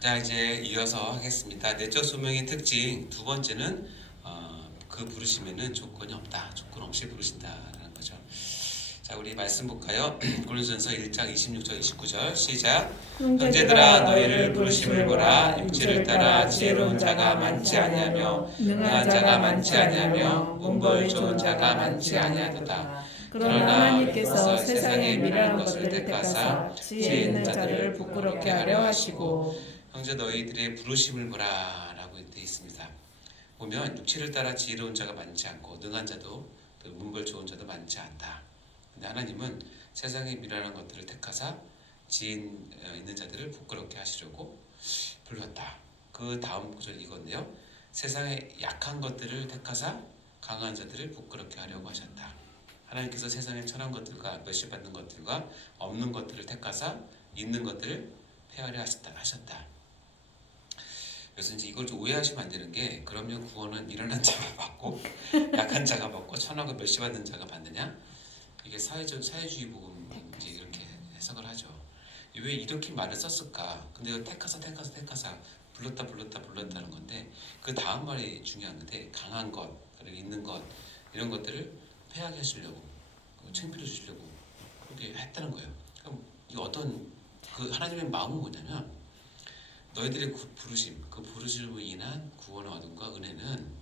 자, 이제 이어서 하겠습니다. 내적 소명의 특징 두 번째는 그 부르심에는 조건이 없다. 조건 없이 부르신다라는 거죠. 자, 우리 말씀 볼까요? 고린도전서 1장 26절 29절 시작. 형제들아 너희를 부르심을 보라. 육체를 따라 지혜로운 자가 많지 아니하며 능한 자가 많지 아니하며 문벌 좋은 자가 많지 아니하도다. 그러나 하나님께서 세상의 미련한 것을 택하사 지혜 있는 자들을 부끄럽게 하려 하시고. 형제 너희들의 부르심을 보라라고 되어 있습니다. 보면 육체를 따라 지혜로운 자가 많지 않고 능한 자도 문벌 좋은 자도 많지 않다. 근데 하나님은 세상의 미련한 것들을 택하사 지혜 있는 자들을 부끄럽게 하시려고 불렀다. 그 다음 구절 이건데요. 세상의 약한 것들을 택하사 강한 자들을 부끄럽게 하려고 하셨다. 하나님께서 세상의 천한 것들과 멸시받는 것들과 없는 것들을 택하사 있는 것들을 폐하려 하셨다. 그래서 이제 이걸 좀 오해하시면 안 되는 게, 그러면 구원은 미련한 자가 받고 약한 자가 받고 천하고 멸시받는 자가 받느냐? 이게 사회주의 복음 이제 이렇게 해석을 하죠. 왜 이렇게 말을 썼을까? 근데 이거 택하사 불렀다는 건데, 그 다음 말이 중요한 건데, 강한 것 그리고 있는 것 이런 것들을 패하게 하시려고, 창피해 주시려고 그렇게 했다는 거예요. 그럼 이 어떤 그 하나님의 마음은 뭐냐면, 너희들의 부르심, 그 부르심으로 인한 구원의 얻음과 은혜는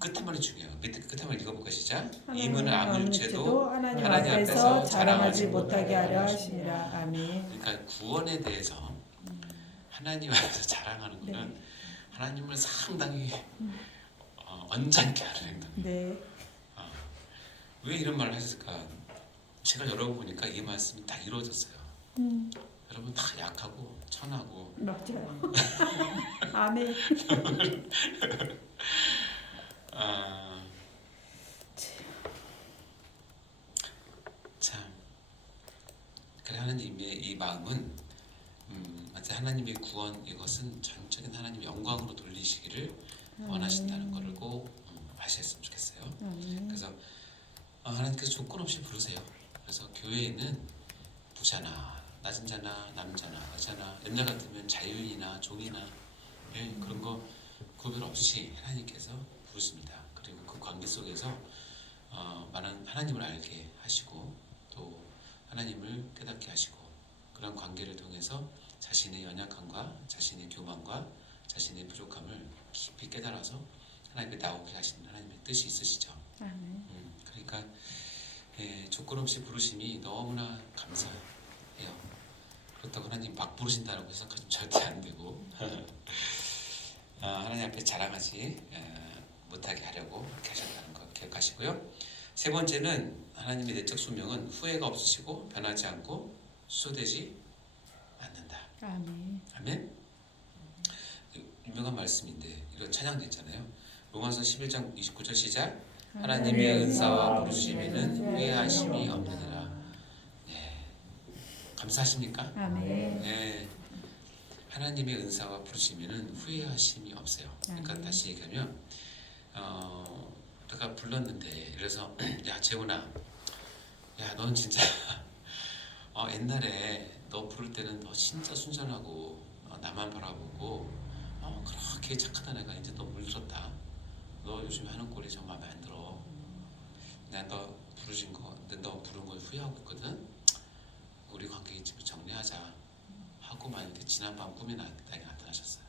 끝에 말이 중요해요. 밑에 끝에 말 읽어볼까 시작. 이문은 아무 육체도 하나님 앞에서 자랑하지 못하게 하려 하심이라. 아멘. 그러니까 구원에 대해서 하나님 앞에서 자랑하는 것은 네. 하나님을 상당히 언짢게 하는 행동. 네. 왜 이런 말을 하셨을까? 제가 여러분 보니까 이 말씀이 다 이루어졌어요. 여러분 다 약하고 천하고 맞죠. 아멘. 참 그래, 하나님의 이 마음은 하나님의 구원 이것은 전적인 하나님 영광으로 돌리시기를 원하신다는 것을 꼭 아셨으면 좋겠어요. 그래서 하나님께서 조건 없이 부르세요. 그래서 교회에는 부자나 낮은 자나 남자나 여자나 옛날 같으면 자유인이나 종이나 그런 거 구별 없이 하나님께서 부르십니다. 그리고 그 관계 속에서 많은 하나님을 알게 하시고 또 하나님을 깨닫게 하시고, 그런 관계를 통해서 자신의 연약함과 자신의 교만과 자신의 부족함을 깊이 깨달아서 하나님께 나오게 하시는 하나님의 뜻이 있으시죠. 그러니까 조건 없이 부르심이 너무나 감사해요. 그렇다고 하나님 막 부르신다고 해석하시면 절대 안 되고 하나님 앞에 자랑하지 못하게 하려고 그렇게 하셨다는 거 기억하시고요. 세 번째는 하나님의 내적 소명은 후회가 없으시고 변하지 않고 수소되지 않는다. 아멘. 아멘. 유명한 말씀인데 이런 찬양도 있잖아요. 로마서 11장 29절 시작. 하나님의 은사와 부르심에는 후회하심이 없느니라. 네. 감사하십니까? 아멘. 네. 하나님의 은사와 부르심에는 후회하심이 없어요. 그러니까 다시 얘기하면 내가 불렀는데, 그래서 야 재훈아, 야 넌 진짜 옛날에 너 부를 때는 너 진짜 순전하고 나만 바라보고 그렇게 착하다. 내가 이제 너 물들었다. 너 요즘에 하는 꼴이 정말 마음에 안 들어. 내가 너 부르신 거, 너 부른 걸 후회하고 있거든. 우리 관계 좀 정리하자 하고 만약에 지난밤 꿈에 나에게 나타나셨어요.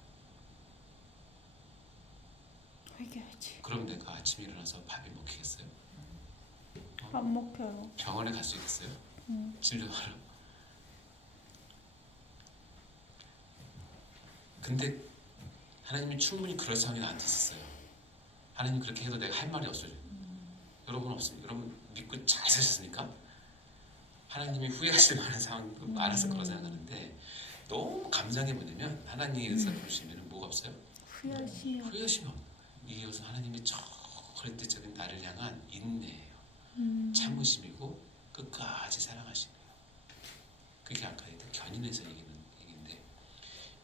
회개하지. 그럼 내가 아침에 일어나서 밥이 먹히겠어요? 안 먹혀요. 병원에 갈 수 있겠어요? 진료하러. 근데 하나님이 충분히 그럴 상황이 나한테 있었어요. 하나님 그렇게 해도 내가 할 말이 없어요. 여러분 없습니까? 여러분 믿고 잘 사셨습니까? 하나님이 후회하실 만한 상황도 많았을 거라 생각하는데, 너무 감사한 게 뭐냐면 하나님의 은사 부르시면 뭐가 없어요? 후회하심이 없어요. 이것은 하나님의 저 그릇되적인 나를 향한 인내예요. 참으심이고 끝까지 사랑하심이에요. 그게 아까 했던 견인해서 얘기인데,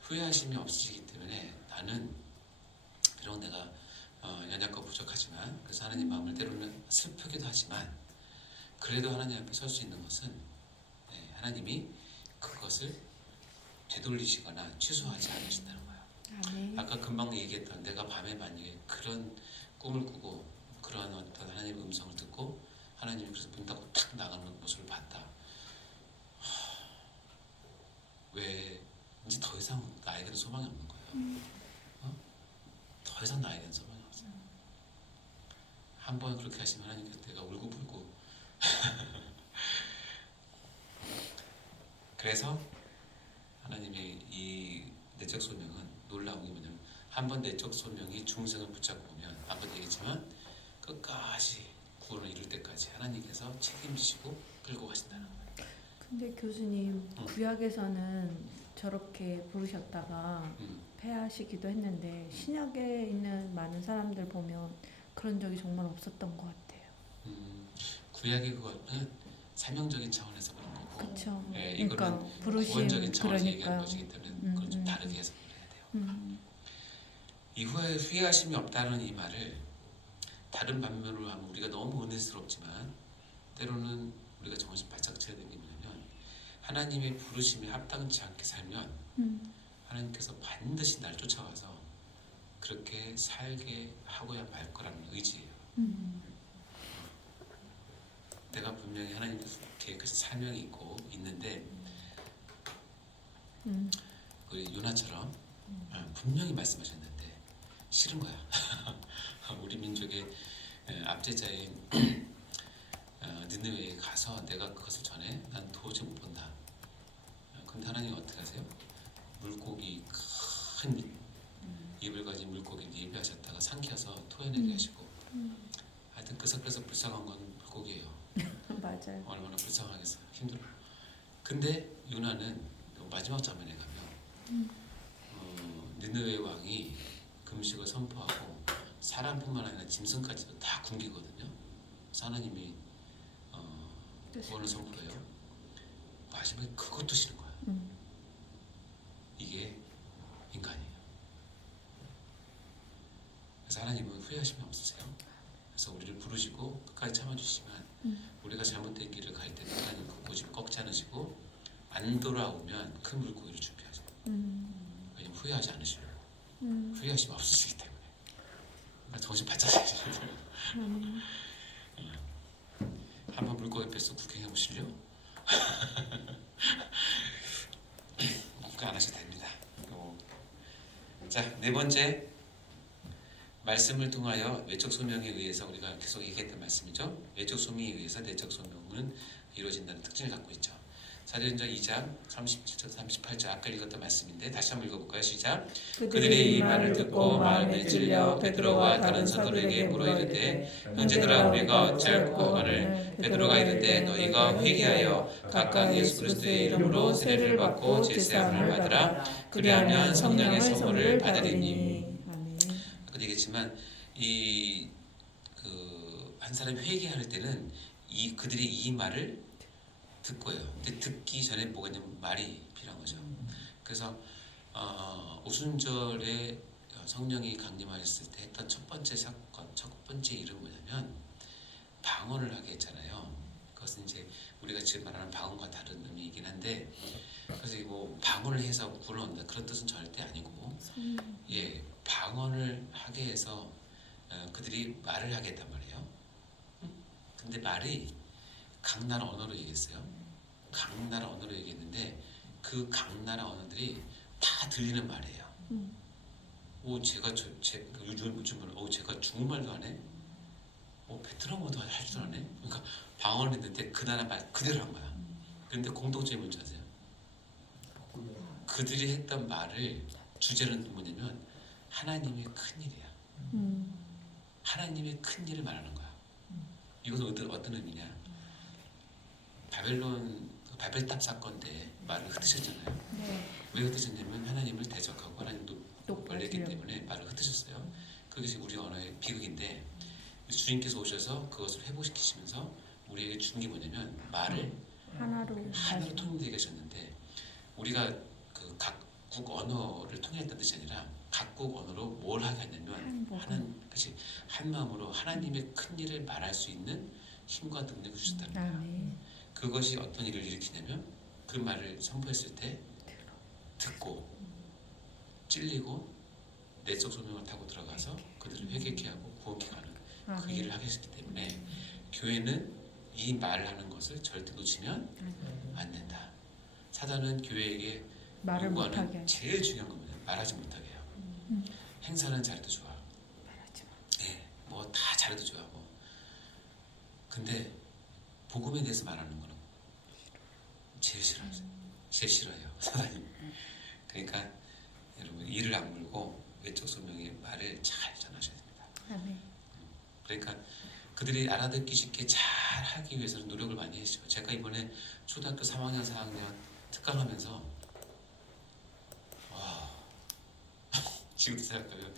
후회하심이 없으시기 때문에 나는 비록 내가 연약하고 부족하지만, 그래서 하나님 마음을 때로는 슬프기도 하지만 그래도 하나님 앞에 설 수 있는 것은 하나님이 그것을 되돌리시거나 취소하지 않으신다는 거예요. 아멘. 아까 금방 얘기했던 내가 밤에 만약에 그런 꿈을 꾸고 그러한 어떤 하나님의 음성을 듣고 하나님이 그래서 문 닫고 탁 나가는 모습을 봤다. 왜 이제 더 이상 나에게는 소망이 없는 거예요. 더 이상 나에게는 소망이 없어요. 한 번 그렇게 하시면 하나님께서 내가 울고불고 그래서 하나님의 이 내적 소명은 놀라운 게 뭐냐면 한 번 내적 소명이 중생을 붙잡고 보면 아까도 얘기했지만 끝까지 구원을 이룰 때까지 하나님께서 책임지시고 끌고 가신다는 거예요. 근데 교수님 구약에서는 저렇게 부르셨다가 패하시기도 했는데 신약에 있는 많은 사람들 보면 그런 적이 정말 없었던 것 같아요. 구약의 그거는 사명적인 차원에서 그런 거고, 그렇죠. 예, 이거는 그러니까 부르심 구원적인 차원에서 얘기하는 그러니까요. 것이기 때문에 그건 좀 다르게 해석을 해야 돼요. 이후에 후회하심이 없다는 이 말을 다른 반면으로 하면 우리가 너무 은혜스럽지만 때로는 우리가 정신 바짝 차야 되는 게 뭐냐면 하나님의 부르심에 합당치 않게 살면 하나님께서 반드시 날 쫓아와서 그렇게 살게 하고야 말 거라는 의지예요. 내가 분명히 하나님께서 계획하신 사명이 있고 있는데 우리 요나처럼 분명히 말씀하셨는데 싫은 거야. 우리 민족의 압제자인 니느웨에 가서 내가 그것을 전해 난 도저히 못 본다. 근데 하나님 어떻게 하세요? 물고기 큰 입을 가진 물고기를 예비하셨다가 삼켜서 토해내게 하시고 하여튼 그래서 불쌍한 건 물고기예요. 맞아요. 얼마나 불쌍하겠어요. 힘들어. 근데 요나는 마지막 장면에 가면 니느웨 왕이 금식을 선포하고 사람뿐만 아니라 짐승까지도 다 굶기거든요. 그래서 하나님이 구원을 선포해요. 마지막에 그것도 싫은 거야. 이게 인간이에요. 그래서 하나님은 후회하심이 없으세요. 그래서 우리를 부르시고 끝까지 참아주시지만 우리가 잘못된 길을 갈 때는 하나님 그 고집을 꺾지 않으시고 안 돌아오면 큰 물고기를 준비하세요. 왜냐면 후회하지 않으시려고. 후회하심 없으시기 때문에. 그러니까 정신 바짝 차리셔야 돼요. 한번 물고기 뱃속 구경해 보실래요? 구경 안 하셔도 됩니다. 자, 네 번째 말씀을 통하여 외적 소명에 의해서 우리가 계속 얘기했던 말씀이죠. 외적 소명에 의해서 내적 소명은 이루어진다는 특징을 갖고 있죠. 사도행전 2장 37절 38절 아까 읽었던 말씀인데 다시 한번 읽어볼까요? 시작. 그들이 이 말을 듣고 마음에 찔려 베드로와 다른 사도들에게 물어 이르되 형제들아 우리가 어찌할꼬 하거늘 베드로가 이르되 너희가 회개하여 각각 예수 그리스도의 이름으로 세례를 받고 제사함을 받으라. 그리하면 성령의 선물을 받으리니. 아멘. 아까 얘기했지만 이 한 사람이 회개할 때는 그들이 이 말을 듣고요. 근데 듣기 전에 뭐가 있냐면 말이 필요한 거죠. 그래서 오순절에 성령이 강림하셨을 때 했던 첫 번째 사건, 첫 번째 일은 뭐냐면 방언을 하게 했잖아요. 그것은 이제 우리가 지금 말하는 방언과 다른 의미이긴 한데, 그래서 뭐 방언을 해서 구원한다 그런 뜻은 절대 아니고, 예, 방언을 하게 해서 그들이 말을 하게 했단 말이에요. 근데 말이 각 나라 언어로 얘기했어요. 각 나라 언어로 얘기했는데 그 각 나라 언어들이 다 들리는 말이에요. 오, 제가 요즘 제가 중국말도 하네. 베트남어도 할 줄 아네. 그러니까 방언을 했는데 그 나라 말 그대로 한 거야. 그런데 공통점이 뭔지 아세요? 그들이 했던 말을 주제는 뭐냐면 하나님의 큰 일이야. 하나님의 큰 일을 말하는 거야. 이것은 어떤 의미냐? 바벨탑 사건 때 말을 흩으셨잖아요. 네. 왜 흩으셨냐면 하나님을 대적하고 하나님도 원래기 때문에 말을 흩으셨어요. 그게 우리 언어의 비극인데 주님께서 오셔서 그것을 회복시키시면서 우리에게 준 게 뭐냐면 말을 하나로 통일되게 하셨는데 우리가 그 각국 언어를 통일했다는 뜻이 아니라 각국 언어로 뭘 하게 했냐면 한 마음으로 하나님의 큰 일을 말할 수 있는 힘과 능력을 주셨다는 거예요. 아멘. 그것이 어떤 일을 일으키냐면 그 말을 선포했을 때 듣고 찔리고 내적 소명을 타고 들어가서 그들을 회개케 하고 구원케 하는 그 아멘. 일을 하겠기 때문에 교회는 이 말을 하는 것을 절대 놓치면 안 된다. 사단은 교회에게 말을 못하게 요구하는 하지. 제일 중요한 겁니다. 말하지 못하게 해요. 행사는 잘해도 좋아. 말하지 마. 예, 뭐 다 잘해도 좋아. 뭐. 근데 복음에 대해서 말하는 거는 제일 싫어하죠. 제일 싫어해요. 사단이. 그러니까 여러분 이를 악물고 외적 소명의 말을 잘 전하셔야 됩니다. 아멘. 그러니까 그들이 알아듣기 쉽게 잘 하기 위해서는 노력을 많이 했죠. 제가 이번에 초등학교 3학년, 4학년 특강하면서 와 지금도 생각하면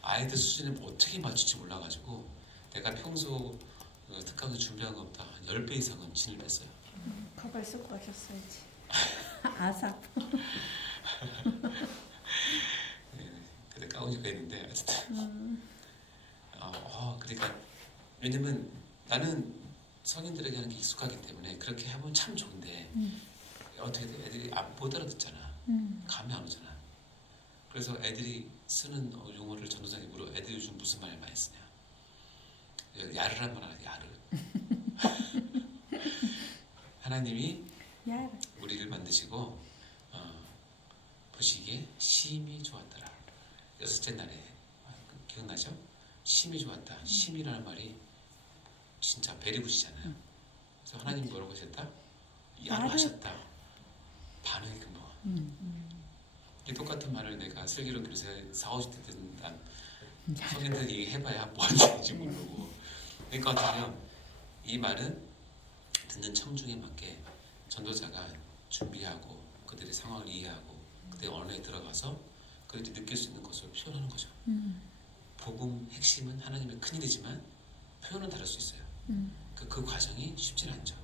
아이들 수준에 어떻게 맞출지 몰라가지고 내가 평소 특강을 준비한 것보다 한 10배 이상은 진을 뺐어요. 가발 쓰고 가셨어야지. 아삭. 그때 가운지가 있는데 어쨌든 그러니까 왜냐면 나는 성인들에게 하는 게 익숙하기 때문에 그렇게 하면 참 좋은데 어떻게 돼? 애들이 못 알아듣잖아. 감이 안 오잖아. 그래서 애들이 쓰는 용어를 전도사님이 물어. 애들이 요즘 무슨 말 많이 쓰냐? 야르란 말 알아? 야르. 하나님이 야. 우리를 만드시고 보시기에 심히 좋았더라. 6째 날에 기억나죠? 심히 좋았다. 심이라는 말이 진짜 베리굿이잖아요. 그래서 하나님 뭐라고 하셨다? 야르하셨다. 반응이 금방. 이 똑같은 말을 내가 슬기로운 교사에 40, 50대 때는 난 성인들이 얘기해봐야 뭔지 모르고. 그러니까 어쩌면 이 말은 듣는 청중에 맞게 전도자가 준비하고 그들의 상황을 이해하고 그들의 언어에 들어가서 그들이 느낄 수 있는 것을 표현하는 거죠. 복음 핵심은 하나님의 큰일이지만 표현은 다를 수 있어요. 그 과정이 쉽지는 않죠.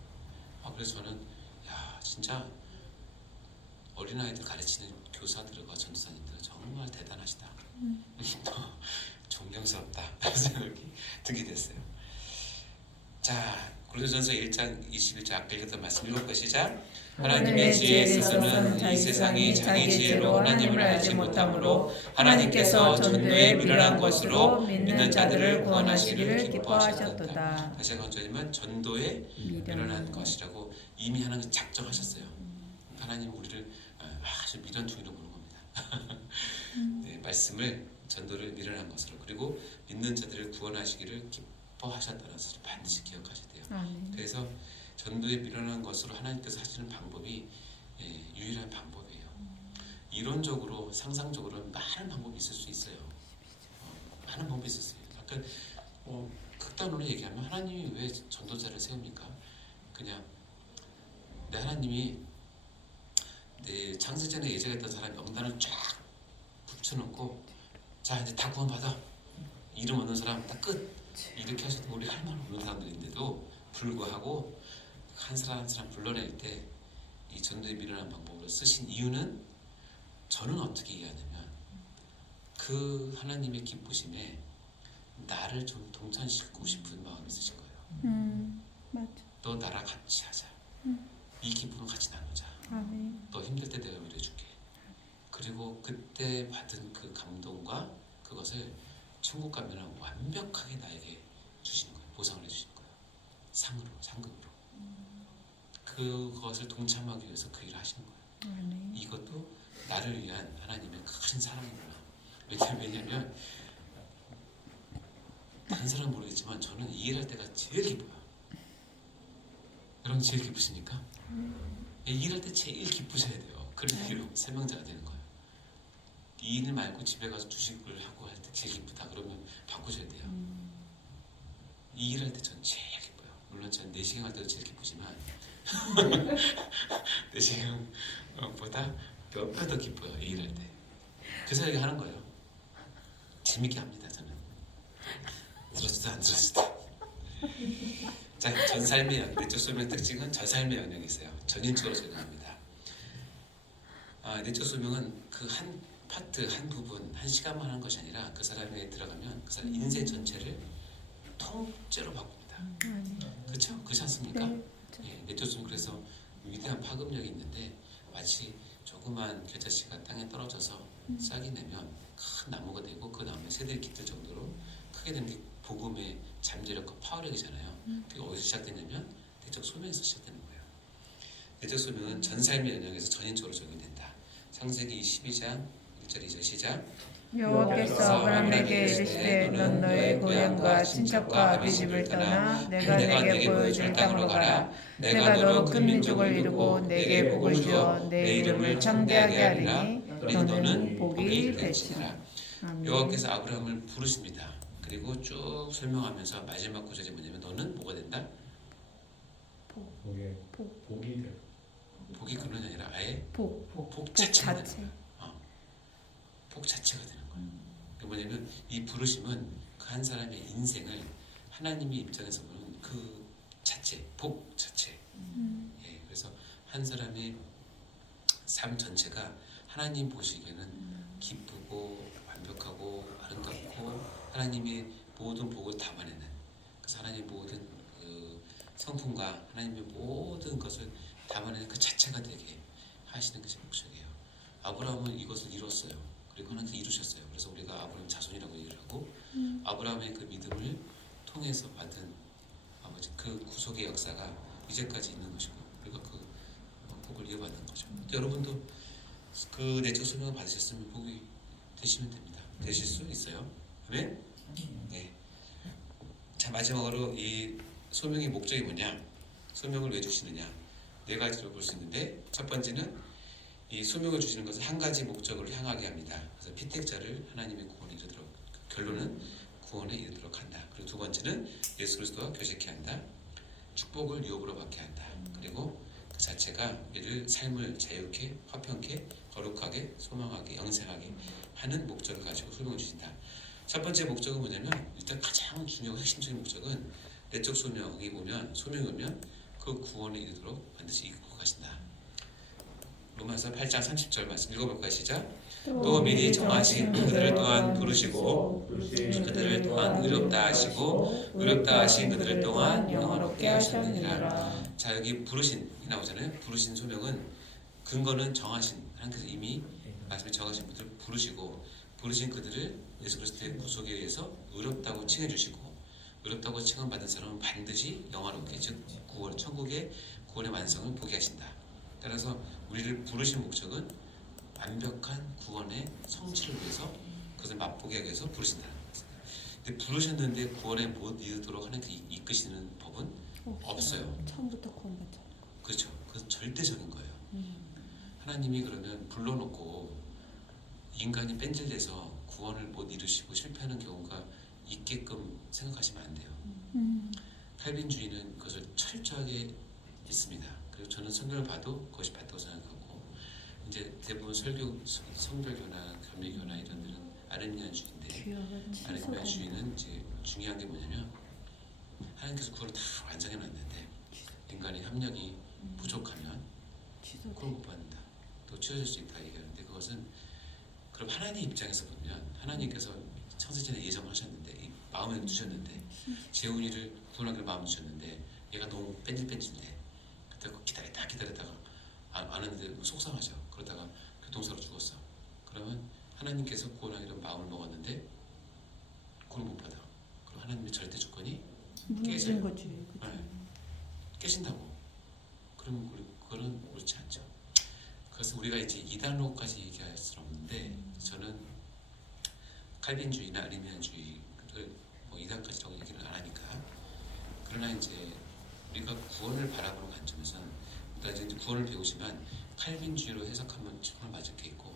그래서 저는 야 진짜 어린아이들 가르치는 교사들과 전도사님들 정말 대단하시다. 존경스럽다 생각이 들게 됐어요. 자, 고린도전서 1장 21절 아까 읽었던 말씀 읽어볼까요? 시작. 하나님의 지혜에 있어서는 이 세상이 자기 지혜로 하나님을 알지 못하므로 하나님께서 전도에 미련한 것으로 믿는 자들을 구원하시기를 기뻐하셨도다. 다시 한번 전하면 전도에 미련한 것이라고 이미 하나님 작정하셨어요. 하나님 우리를 아주 미련둥이로 보는 겁니다. 네, 말씀을 전도를 미련한 것으로 그리고 믿는 자들을 구원하시기를 기뻐하셨다는 것을 반드시 기억하셔야 돼요. 그래서 전도에 미련한 것으로 하나님께서 하시는 방법이 유일한 방법이에요. 이론적으로 상상적으로 많은 방법이 있을 수 있어요. 많은 방법이 있을 수 있어요. 아까 극단으로 얘기하면 하나님이 왜 전도자를 세웁니까? 그냥 내 하나님이 내 창세전에 예정했던 사람 명단을 쫙 붙여놓고 자 이제 다 구원받아 이름 얻는 사람 다 끝 이렇게 하셔도 우리 할 말 없는 사람들인데도 불구하고 한 사람 한 사람 불러낼 때 이 전도에 미련한 방법으로 쓰신 이유는 저는 어떻게 이해하냐면 그 하나님의 기쁘심에 나를 좀 동참시키고 싶은 마음을 쓰신 거예요. 맞아. 너 나랑 같이 하자. 이 기쁨을 같이 나누자. 아멘. 너 힘들 때 내가 위로해줄게. 그리고 그때 받은 그 감동과 그것을 천국 가면 완벽하게 나에게 주시는 거예요. 보상을 해주시는 거예요. 상급으로. 그것을 동참하기 위해서 그 일을 하시는 거예요. 아멘. 이것도 나를 위한 하나님의 큰 사랑이구나. 왜냐면 다른 사람은 모르겠지만 저는 이 일할 때가 제일 기뻐요. 여러분 제일 기쁘십니까? 이 일할 때 제일 기쁘셔야 돼요. 그런 설명자가 되는 거예요. 이 일 말고 집에 가서 주식을 하고 할 때 제일 기쁘다 그러면 바꾸셔야 돼요. 이 일할 때 전 제일 기뻐요. 물론 전 내시경 할 때도 제일 기쁘지만 내시경보다 몇 배 더 기뻐요. 이 일할 때. 그래서 이렇게 하는 거예요. 재밌게 합니다. 저는. 들었다 안 들었다. 자, 전삶의 내적 소명의 특징은 전삶의 영역이 있어요. 전인적으로 적용합니다. 내적 소명은 그 한 파트, 한 부분, 한 시간만 하는 것이 아니라 그 사람에 들어가면 그 사람 인생 전체를 통째로 바꿉니다. 그렇죠? 그렇지 않습니까? 네. 내적 소명 그래서 위대한 파급력이 있는데 마치 조그만 겨자씨가 땅에 떨어져서 싹이 내면 큰 나무가 되고 그 나무에 새들이 깃들 정도로 크게 되는 게 복음의 잠재력과 파워력이잖아요. 그게 어디서 시작되냐면 내적 소명에서 시작되는 거예요. 내적 소명은 전 삶의 영역에서 전인적으로 적용된다. 창세기 12장 1절 2절 시작. 여호와께서 아브라함에게 이르시되 넌 너의 고향과 친척과 아비 집을 떠나 내가 내게 보여줄 땅으로 가라. 내가 너로 큰 민족을 이루고 내게 복을 주어 내 이름을 창대하게 하리니 너는 복이 될지라. 아멘. 여호와께서 아브라함을 부르십니다. 그리고 쭉 설명하면서 마지막 구절이 뭐냐면 너는 뭐가 된다? 복이 될. 복이 그런 게 아니라 아예 복 자체가 되는 자체. 거야. 복 자체가 되는 거야. 그게 뭐냐면 이 부르심은 그 한 사람의 인생을 하나님의 입장에서 보는 그 자체, 복 자체. 예, 그래서 한 사람의 삶 전체가 하나님 보시기에는 기쁘고 완벽하고 아름답고 하나님의 모든 복을 담아내는, 그래서 하나님 모든 그 성품과 하나님의 모든 것을 담아내는 그 자체가 되게 하시는 것이 목적이에요. 아브라함은 이것을 이뤘어요. 그리고 하나님께서 이루셨어요. 그래서 우리가 아브라함 자손이라고 얘기를 하고 아브라함의 그 믿음을 통해서 받은 아버지 그 구속의 역사가 이제까지 있는 것이고 우리가 그 복을 이어받는 거죠. 여러분도 그 내적 소명을 받으셨으면 복이 되시면 됩니다. 되실 수 있어요. 아멘? 네. 자, 마지막으로 이 소명의 목적이 뭐냐? 소명을 왜 주시느냐? 네 가지로 볼 수 있는데 첫 번째는 이 소명을 주시는 것은 한 가지 목적을 향하게 합니다. 그래서 피택자를 하나님의 구원에 이르도록, 결론은 구원에 이르도록 한다. 그리고 두 번째는 예수 그리스도와 교제케 한다. 축복을 유업으로 받게 한다. 그리고 그 자체가 이를 삶을 자유케, 화평케, 거룩하게, 소망하게, 영생하게 하는 목적을 가지고 소명을 주신다. 첫 번째 목적은 뭐냐면 일단 가장 중요하고 핵심적인 목적은 내적 소명이 오면, 소명이 오면 그 구원에 이르도록 반드시 이끌고 가신다. 로마서 8장 30절 말씀 읽어볼까요? 시작. 또 미리 정하신 그들을 또한 부르시고 그들을 또한 의롭다 하시고 의롭다 하신 그들을 또한 영화롭게 하셨느니라. 자, 여기 부르신이 나오잖아요. 부르신 소명은 근거는 정하신, 하나님께서 이미 말씀에 정하신 분들을 부르시고 부르신 그들을 예수 그리스도의 구속에 의해서 의롭다고 칭해 주시고 의롭다고 칭함받은 사람은 반드시 영화롭게, 즉 구원, 천국의 구원의 완성을 보게 하신다. 따라서 우리를 부르신 목적은 완벽한 구원의 성취를 위해서 그것을 맛보게 하기 위해서 부르신다는 거예요. 근데 부르셨는데 구원에 못 이르도록 하나님께 이끄시는 법은 없어요. 처음부터 구원받자. 그렇죠. 그건 절대적인 거예요. 하나님이 그러면 불러놓고 인간이 뺀질돼서 구원을 못 이루시고 실패하는 경우가 있게끔 생각하시면 안 돼요. 칼빈주의는 그것을 철저하게 믿습니다. 그리고 저는 성경을 봐도 그것이 맞다고 생각하고 이제 대부분 성별교나 감리교나 이런 데는 아르미니안주의인데 아르미니안주의는 이제 중요한 게 뭐냐면 하나님께서 구원을 다 완성해놨는데 인간의 협력이 부족하면 구원 못 받는다. 또 치워질 수 있다 얘기하는데 그것은 그럼 하나님 입장에서 보면 하나님께서 창세전에 예정을 하셨는데 이 마음에 두셨는데 재훈이를 구원하기를 마음을 주셨는데 얘가 너무 뺀질뺀질해. 그때 기다리다가 안 하는데 속상하죠. 그러다가 교통사로 죽었어. 그러면 하나님께서 구원하기로 마음을 먹었는데 구원 못 받아. 그럼 하나님의 절대 조건이 깨져요. 거지. 네. 깨진다고. 그러면 그거는 옳지 않죠. 그래서 우리가 이제 이단로까지 얘기할 수는 없는데 저는 칼빈주의나 아르미니안주의를 뭐 이단까지라고 얘기를 안 하니까 그러나 이제 우리가 구원을 바라보는 관점에서는 이제 구원을 배우지만 칼빈주의로 해석하면 정말 맞을 게 있고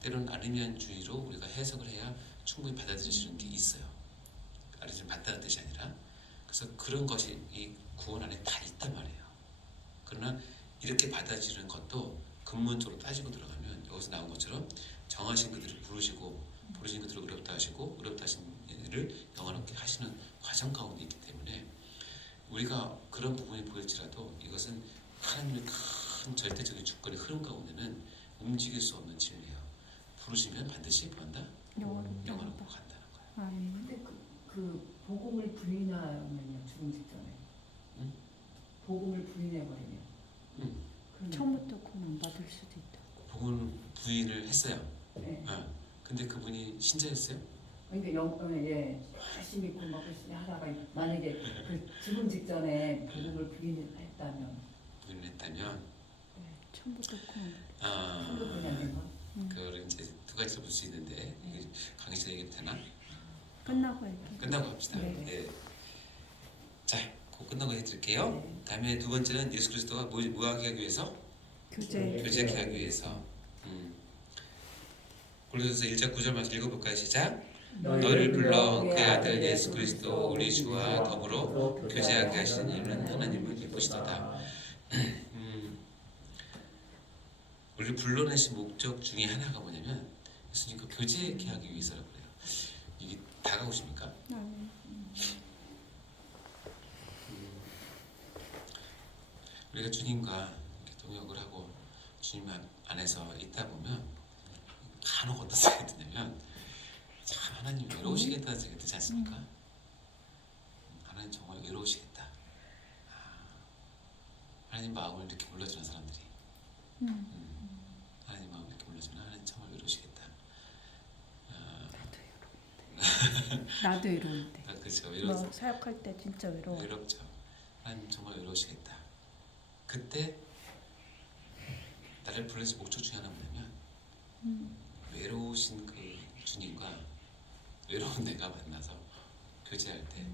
때로는 아르미니안주의로 우리가 해석을 해야 충분히 받아들여지는 게 있어요. 아르미니안 받다는 뜻이 아니라 그래서 그런 것이 이 구원 안에 다 있단 말이에요. 그러나 이렇게 받아들이는 것도 근본적으로 따지고 들어가면 여기서 나온 것처럼 정하신 그들을 부르신 그들을 의롭다 하시고 의롭다 하신 이를 영원롭게 하시는 과정 가운데 있기 때문에 우리가 그런 부분이 보일지라도 이것은 하나님의 큰 절대적인 주권의 흐름 가운데는 움직일 수 없는 진리예요. 부르시면 반드시 뭐한다? 영원롭고 간다는 거예요. 아멘. 근데 그 복음을 부인하면요 죽음 직전에 복음을 부인해버리면 그럼 처음부터 구원 안 받을 수도 있다. 복음 부인을 했어요. 네. 근데 그분이 신자였어요? 그러니까 열심히 믿고 막 열심히 하다가 만약에 그 죽음 직전에 복음을 부인했다면 부인을 했다면 처음부터 한국 그냥 된 거. 그걸 이제 두 가지로 볼 수 있는데 이게 강의실 얘기도 되나? 끝나고 얘기. 끝나고 합시다. 네. 네. 자, 그거 끝나고 해드릴게요. 네. 다음에 두 번째는 예수 그리스도가 뭐 하게 하기 위해서? 교제. 교제케 하기 위해서. 골로새서 1장 9절 말씀 읽어볼까요? 시작. 너희를 불러 그의 아들 예수 그리스도 우리 주와 더불어 교제하게 하시는 이유는 하나님을 기쁘시도다. 우리를 불러내신 목적 중에 하나가 뭐냐면 예수님과 교제케 하기 위해서라고 그래요. 이게 다가오십니까? 우리가 주님과 이렇게 동역을 하고 주님 안에서 있다 보면 간혹 어떤 생각이 드냐면 참 하나님 외로우시겠다는 생각이 들지 않습니까? 하나님 정말 외로우시겠다. 하나님 마음을 이렇게 몰라주는 사람들이 하나님 마음을 이렇게 몰라주는 하나님 정말 외로우시겠다. 나도 외로운데. 그렇죠. 뭐 사역할 때 진짜 외로워. 외롭죠. 하나님 정말 외로우시겠다. 그때 나를 불러서 목적 중에 하나 뭐냐면 외로우신 그 주님과 외로운 내가 만나서 교제할 때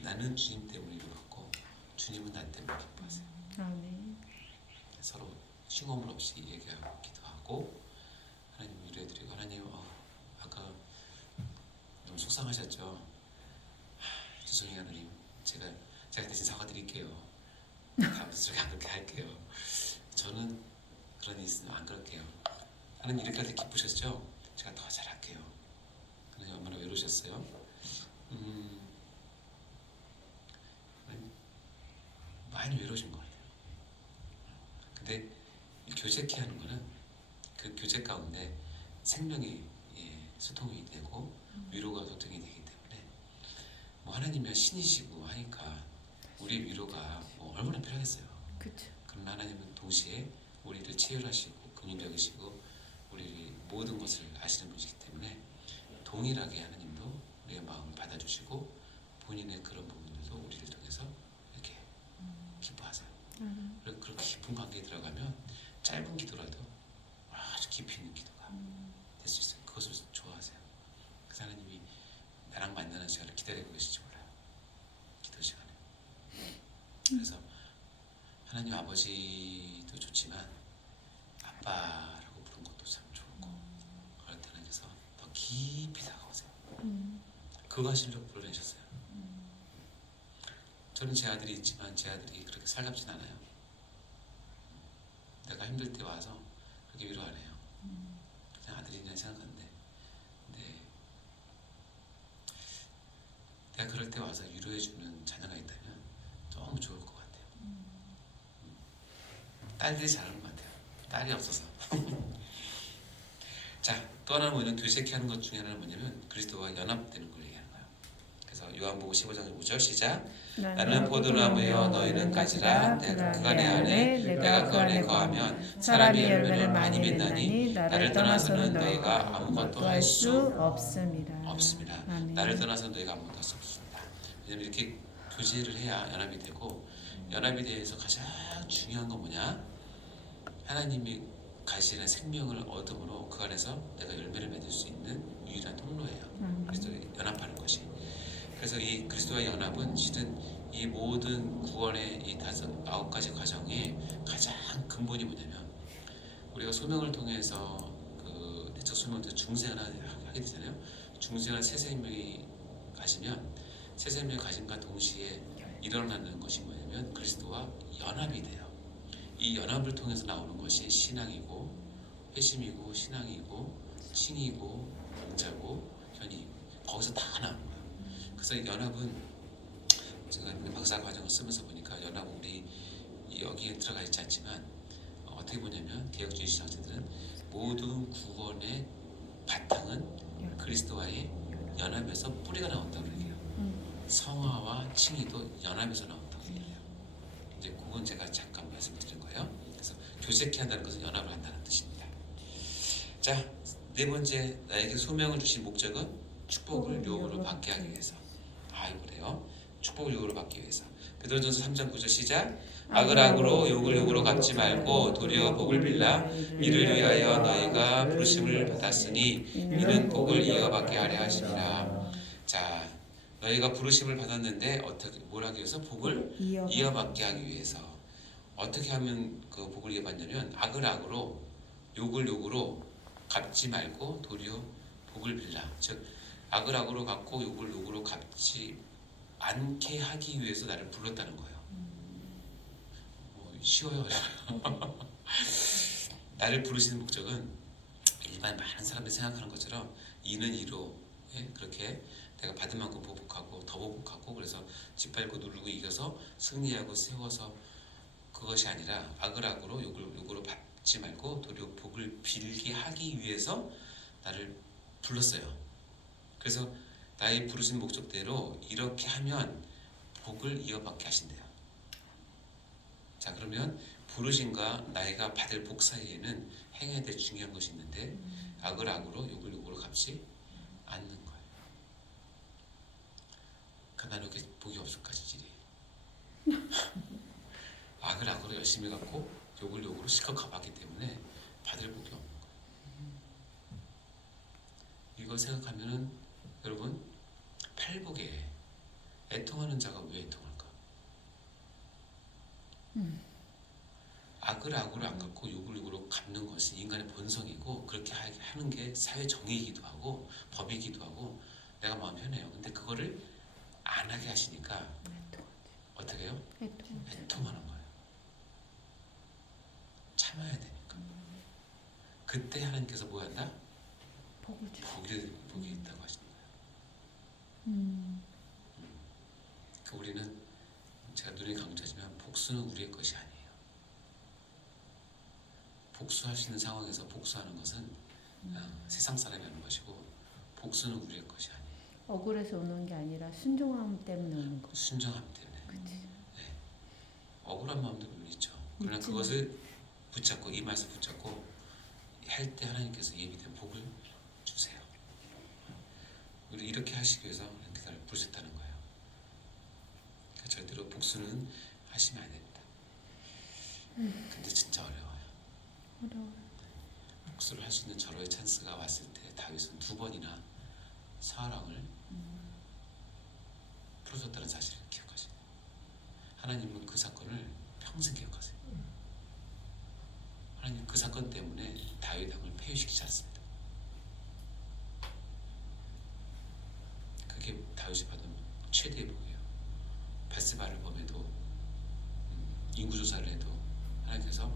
나는 주님 때문에 외롭고 주님은 나 때문에 기뻐하세요. 아멘. 서로 쉼없을 없이 얘기하고 기도하고 하나님 위로해드리고 하나님 아까 너무 속상하셨죠. 죄송해요 하나님. 제가 대신 사과드릴게요. 다음부터 안 그렇게 할게요. 저는 그런 일 있으면 안 그럴게요. 하나님 이렇게 할 때 기쁘셨죠? 제가 더 잘할게요. 하나님 얼마나 외로우셨어요? 많이 외로우신 것 같아요. 근데 이 교제케 하는 거는 그 교제 가운데 생명이 소통이 되고 위로가 소통이 되기 때문에 뭐 하나님이 신이시고 하니까 우리 위로가 뭐 얼마나 필요하겠어요. 그렇죠. 그러나 하나님은 동시에 우리를 치유하시고 긍휼적이시고 우리 모든 것을 아시는 분이시기 때문에 동일하게 하나님도 우리의 마음을 받아주시고 본인의 그런 부분들도 우리를 통해서 이렇게 기뻐하세요. 그렇게 깊은 관계에 들어가면 짧은 기도라도 아주 깊이 있는 기도가 될 수 있어요. 그것을 좋아하세요. 그래서 하나님이 나랑 만나는 시간을 기다리고 계실지 몰라요. 기도 시간을. 그래서 하나님 아버지도 좋지만 아빠라고 부르는 것도 참 좋고 그럴 때는 그래서 더 깊이 다가오세요. 그거 하시려고 불러내셨어요. 저는 제 아들이 있지만 제 아들이 그렇게 살갑진 않아요. 내가 힘들 때 와서 그렇게 위로 안 해요. 그냥 아들이냐 생각하는데 근데 내가 그럴 때 와서 위로해주는 자녀가 있다면 너무 좋을 것 같아요. 딸들이 잘하는 것 같아요. 딸이 없어서. 자, 또 하나는 뭐냐면 교제케 하는 것 중에 하나는 뭐냐면 그리스도와 연합되는 걸 얘기하는 거예요. 그래서 요한복음 15장 5절 시작. 나는 포도나무여 너희는 가지라. 내가 그 안에 내가 그 안에 거하면 사람이 열매를 많이 맺나니 나를 떠나서는 너희가 아무것도 할 수 없습니다. 아멘. 나를 떠나서는 너희가 아무것도 할 수 없습니다. 왜냐면 이렇게 교제를 해야 연합이 되고 연합에 대해서 가장 중요한 건 뭐냐? 하나님이 가시는 생명을 얻음으로 그 안에서 내가 열매를 맺을 수 있는 유일한 통로예요. 그리스도와 연합하는 것이. 그래서 이 그리스도와 연합은 실은 이 모든 구원의 이 9가지 과정의 가장 근본이 뭐냐면 우리가 소명을 통해서 그 내적 소명을 통해서 중생을 하게 되잖아요. 중생을 새 생명이 가시면 새 생명이 가짐과 동시에 일어나는 것이 뭐냐면 그리스도와 연합이 돼요. 이 연합을 통해서 나오는 것이 신앙이고 회심이고 신앙이고 칭이고 영자고 현이 거기서 다 나오는 거예요. 그래서 이 연합은 제가 박사 과정을 쓰면서 보니까 연합은 우리 여기에 들어가 있지 않지만 어떻게 보냐면 개혁주의 신학자들은 모든 구원의 바탕은 그리스도와의 연합에서 뿌리가 나온다고 얘기해요. 성화와 칭의도 연합에서 나온다고 얘기해요. 이제 그건 제가 잠깐 말씀드린 거예요. 그래서 교제케 한다는 것은 연합을 한다는 뜻입니다. 자, 네 번째 나에게 소명을 주신 목적은 축복을 유혹으로 받게 하기 위해서. 그래요. 축복을 유혹으로 받기 위해서. 베드로전서 3장 9절 시작. 악을 악으로 욕을 욕으로 갚지 말고 도리어 복을 빌라 이를 위하여 너희가 부르심을 받았으니 이는 복을 이어받게 하려 하심이라. 자, 너희가 부르심을 받았는데 어떻게 뭘 하기 위해서? 복을 이어받게 하기 위해서. 어떻게 하면 그 복을 이어받냐면 악을 악으로 욕을 욕으로 갚지 말고 도리어 복을 빌라. 즉 악을 악으로 갚고 욕을 욕으로 갚지 않게 하기 위해서 나를 불렀다는 거예요. 쉬워요. 나를 부르시는 목적은 일반 많은 사람들이 생각하는 것처럼 이는 이로 그렇게 내가 받은 만큼 보복하고 더 보복하고 그래서 짓밟고 누르고 이겨서 승리하고 세워서 그것이 아니라 악을 악으로 욕을 욕으로 받지 말고 도리어 복을 빌게 하기 위해서 나를 불렀어요. 그래서 나의 부르신 목적대로 이렇게 하면 복을 이어받게 하신대요. 자, 그러면 부르심과 나이가 받을 복 사이에는 행해야 될 중요한 것이 있는데 악을 악으로 욕을 욕으로 갚지 않는 거예요. 그러니까 나는 이렇게 복이 없을까 지질이. 악을 악으로 열심히 갚고 욕을 욕으로 실컷 갚았기 때문에 받을 복이 없는 거예요. 이거 생각하면은 여러분 팔복에 애통하는 자가 왜 애통할까? 악을 악으로 안 갚고 욕을 욕으로 갚는 것은 인간의 본성이고 그렇게 하는 게 사회 정의이기도 하고 법이기도 하고 내가 마음 편해요. 근데 그거를 안 하게 하시니까 어떻게 해요? 애통하는 거예요. 참아야 되니까. 그때 하나님께서 뭐 한다? 복이 있다고 하시는 거예요. 그 우리는 제가 눈이 강조하지만 복수는 우리의 것이 아니에요. 복수할 수 있는 상황에서 복수하는 것은 세상 사람이 하는 것이고 복수는 우리의 것이 아니에요. 억울해서 오는 게 아니라 순종함 때문에 오는 거. 순정함 때문에. 그치. 네. 억울한 마음도 물론 있죠. 그러나 있지만. 그것을 붙잡고 이 말씀 붙잡고 할 때 하나님께서 예비된 복을 주세요. 우리 이렇게 하시기 위해서 하나님께서 부르셨다는 거예요. 그러니까 절대로 복수는 하시면 안 됩니다. 근데 진짜 어려워요. 복수를 할 수 있는 절호의 찬스가 왔을 때 다윗은 2번이나 사울왕을 풀어줬다는 사실을 기억하세요. 하나님은 그 사건을 평생 기억하세요. 하나님 그 사건 때문에 다윗 왕을 폐위시키지 않습니다. 그게 다윗이 받은 최대의 복이에요. 밧세바를 범해도 인구조사를 해도 하나님께서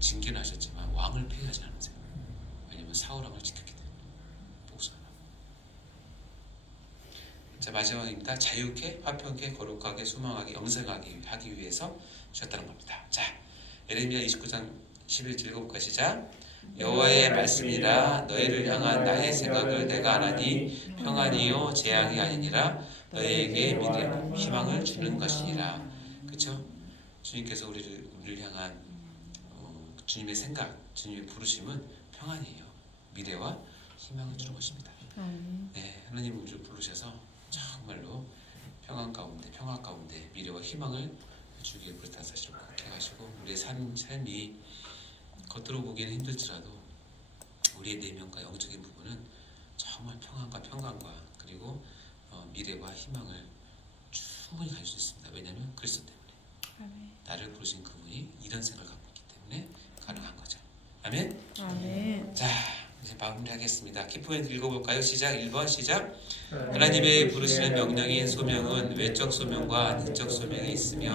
징계는 하셨지만 왕을 폐위하지 않으세요. 왜냐하면 사울왕을 지켰기 때문에 복수하라. 자, 마지막입니다. 자유케, 화평케, 거룩하게, 소망하게, 영생하게 하기 위해서 주셨다는 겁니다. 자, 예레미야 29장 11절 읽어볼까 시작. 여호와의 말씀이라 너희를 향한 나의 생각을 내가 아나니 평안이요 재앙이 아니니라 너희에게 미래와 희망을 주는 것이니라. 그렇죠? 주님께서 우리를 향한 주님의 생각, 주님의 부르심은 평안이에요. 미래와 희망을 주는 것입니다. 네, 하나님 우리를 부르셔서 정말로 평화 가운데 미래와 희망을 주기에 부르다는 사실을 꼭 기억하시고 우리의 삶이 겉으로 보기에는 힘들지라도 우리의 내면과 영적인 부분은 정말 평안과 그리고 미래와 희망을 충분히 가질 수 있습니다. 왜냐하면 그리스도 때문에 나를 부르신 그분이 이런 생각을 갖고 있기 때문에 가능한 거죠. 아멘. 아멘. 자, 이제 마무리하겠습니다. 키포인트 읽어볼까요? 시작. 1번 시작. 하나님의 부르시는 명령인 소명은 외적 소명과 내적 소명이 있으며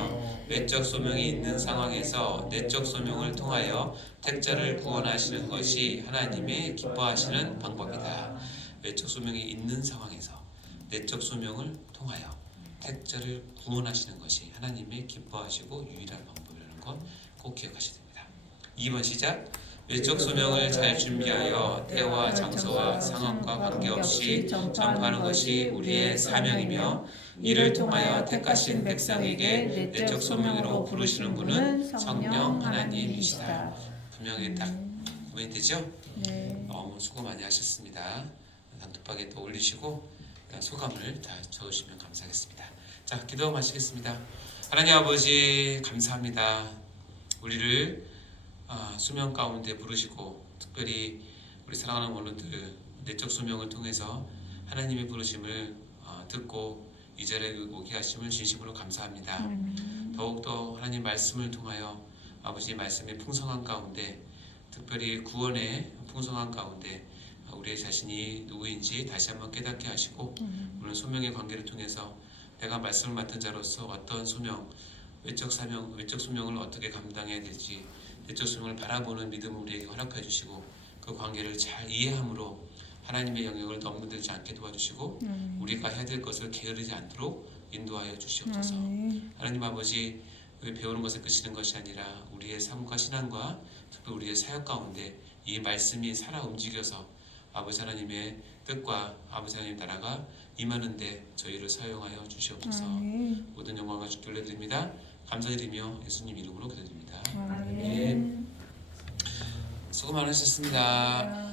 외적 소명이 있는 상황에서 내적 소명을 통하여 택자를 구원하시는 것이 하나님의 기뻐하시는 방법이다. 외적 소명이 있는 상황에서 내적 소명을 통하여 택자를 구원하시는 것이 하나님의 기뻐하시고 유일한 방법이라는 것 꼭 기억하셔야 됩니다. 2번 시작. 외적 소명을 잘 준비하여 때와 장소와 상황과 관계없이 전파하는 것이 우리의 사명이며 이를 통하여 택하신 백성에게 내적 소명으로 부르시는 분은 성령 하나님이시다. 분명히 딱 구분이 되죠? 네. 너무 수고 많이 하셨습니다. 단톡방에 또 올리시고 소감을 다 적으시면 감사하겠습니다. 자, 기도 마치겠습니다. 하나님 아버지 감사합니다. 우리를 수명 가운데 부르시고 특별히 우리 사랑하는 원로들 내적 수명을 통해서 하나님의 부르심을 듣고 이 자리에 오게 하심을 진심으로 감사합니다. 더욱더 하나님 말씀을 통하여 아버지 말씀의 풍성한 가운데 특별히 구원의 풍성한 가운데 우리의 자신이 누구인지 다시 한번 깨닫게 하시고 오늘 소명의 관계를 통해서 내가 말씀을 맡은 자로서 어떤 소명, 외적 사명, 외적 소명을 어떻게 감당해야 될지 내적 소명을 바라보는 믿음을 우리에게 허락해 주시고 그 관계를 잘 이해함으로 하나님의 영역을 넘어들지 않게 도와주시고 우리가 해야 될 것을 게으르지 않도록 인도하여 주시옵소서. 하나님 아버지 배우는 것에 그치는 것이 아니라 우리의 삶과 신앙과 특히 우리의 사역 가운데 이 말씀이 살아 움직여서 아버지 하나님의 뜻과 아버지 하나님 나라가 임하는데 저희를 사용하여 주시옵소서. 모든 영광과 주께 올려드립니다. 감사드리며 예수님 이름으로 기도드립니다. 아멘. 수고 많으셨습니다.